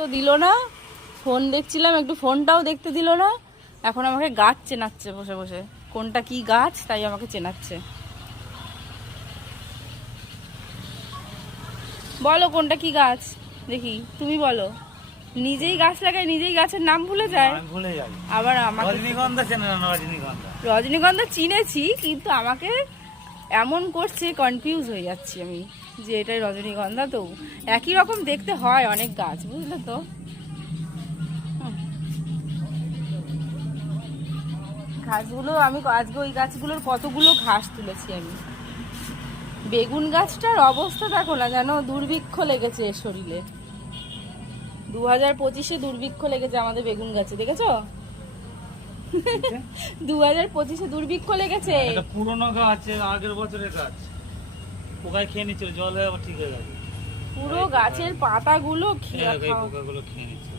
তো দিল না, ফোন দেখছিলাম একটু, ফোনটাও দেখতে দিল না। এখন আমাকে গাছ চেনাচ্ছে বসে বসে, কোনটা কি গাছ তাই আমাকে চেনাচ্ছে। বলো কোনটা কি গাছ দেখি, তুমি বলো। নিজেই গাছ লাগায়, নিজেই গাছের নাম ভুলে যায়। ভুলে যাই। আবার আমাকে রজনীগন্ধা চেনে না? রজনীগন্ধা, রজনীগন্ধা চিনেছি, কিন্তু আমাকে এমন করছে, কনফিউজ হয়ে যাচ্ছি আমি যে এটাই রজনীগন্ধা। তো একই রকম দেখতে হয় অনেক গাছ, বুঝলে তো। ঘাসগুলো আমি আজকে ওই গাছগুলোর কতগুলো ঘাস তুলেছি আমি। বেগুন গাছটার অবস্থা দেখো না, যেন দুর্ভিক্ষ লেগেছে শরীরে। 2025-এ দুর্ভিক্ষ লেগেছে আমাদের বেগুন গাছে, দেখেছো? 2025-এ দুর্ভিক্ষ লেগেছে। এটা পুরোনো গাছ, আগের বছরের গাছ, পোকায় খেয়ে নিচ্ছিল, জল হয়ে আবার ঠিক হয়ে গেছে। পুরো গাছের পাতাগুলো পোকাগুলো খেয়ে নিচ্ছে।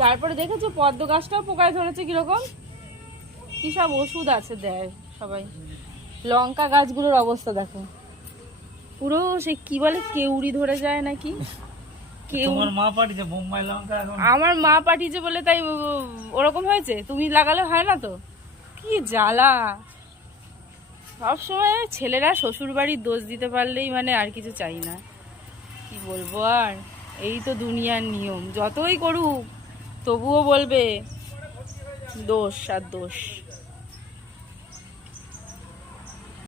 তারপরে দেখেছো পদ্ম গাছটাও পোকায় ধরেছে কিরকম, কি সব ওষুধ আছে দেয় সবাই। লঙ্কা গাছগুলোর অবস্থা দেখো, পুরো সে কি বলে কেউড়ি ধরে যায় নাকি। তোমার মা পাঠিয়েছে বোম্বাই লঙ্কা, এখন আমার মা পাঠিয়েছে বলে তাই ওরকম হয়েছে, তুমি লাগালে হয় না তো। কি জ্বালা, সবসময় ছেলেরা শ্বশুর বাড়ির দোষ দিতে পারলেই মানে আর কিছু চাই না। কি বলবো আর, এই তো দুনিয়ার নিয়ম, যতই করুক তবুও বলবে দোষ আর দোষ।